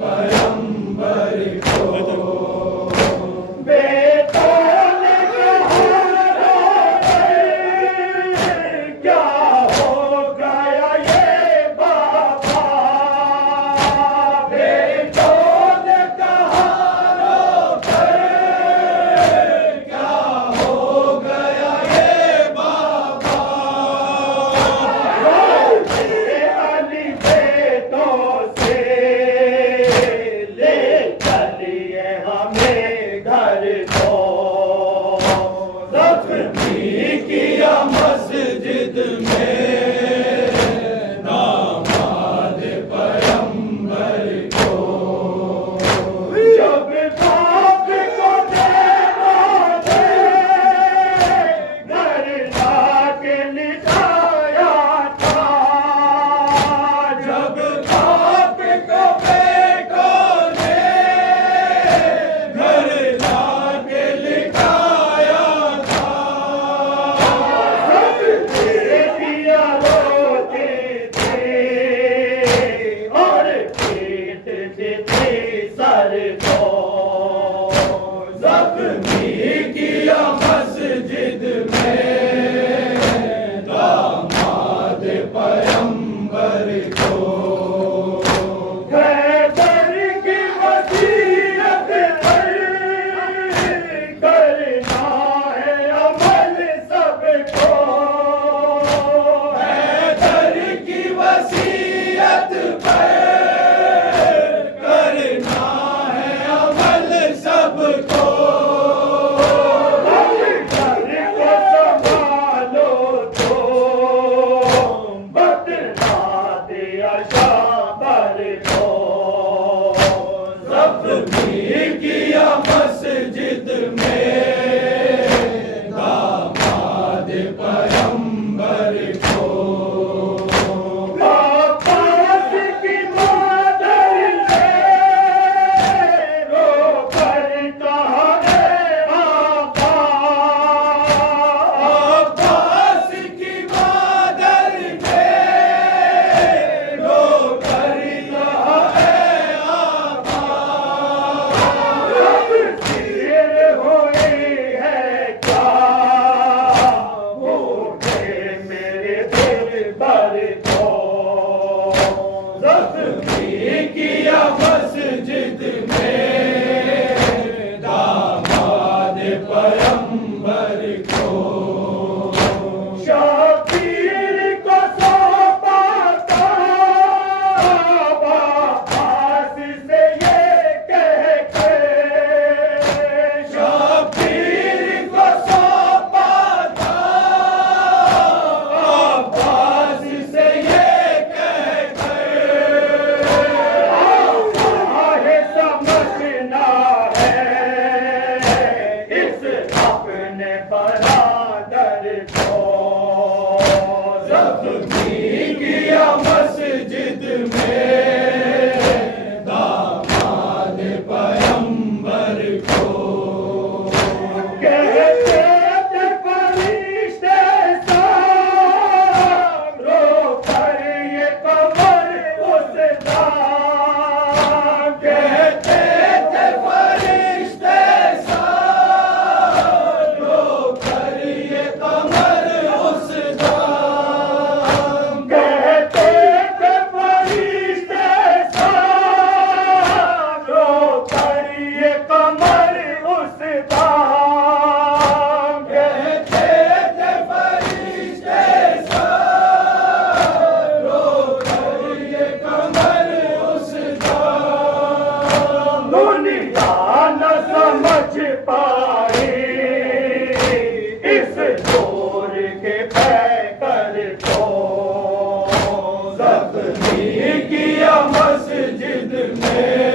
पैगंबर को क्या हो गया ये बाबा, बेटों ने कहा रो क्या हो गया ये बाबा, अली बेटों से ले चलिए हमें घर को, जख्मी किया मस्जिद में दामाद पैगंबर को, जब बाप को देखा घर जाके लिटाया था, जब बाप को बेटों ने घर जाके लिटाया था, सब बेटियां रोती थी और पीटती थी सर को, जख्मी किया मस्जिद में दामाद पैगंबर को, हैदर की वसीयत पर करना है अमल सबको, हैदर की वसीयत पर करना है अमल सबको, घर को संभालो तो बदला दिया शाबर को, जख्मी किया मस्जिद में दामाद पैगंबर को, अब्बास की मादर ने रो कर कहा रे आका, अब्बास की मादर ने रो कर कहा रे आका, अब सिर हुई है क्या होगे मेरे दिल भर को, जख्मी किया मस्जिद में दामाद पैगंबर को, शबीर को सौंपा था अब्बास से ये कह के, शबीर को सौंपा था अब्बास से ये कह के, है समझना है इस अपने बरादर को, जख्मी किया मस्जिद में दामाद पैगंबर को, कहते थे फरिश्ते सब रो कर ये कमर उसदा, कहते थे फरिश्ते सब रो कर ये कमर उसदा, कहते थे फरिश्ते सब रो कर ये कमर उसदा, कहते थे फरिश्ते सब रो कर ये कमर उसदा, दुनिया न समझ पाई इस जोर के पैकर को, जख्मी किया मस्जिद में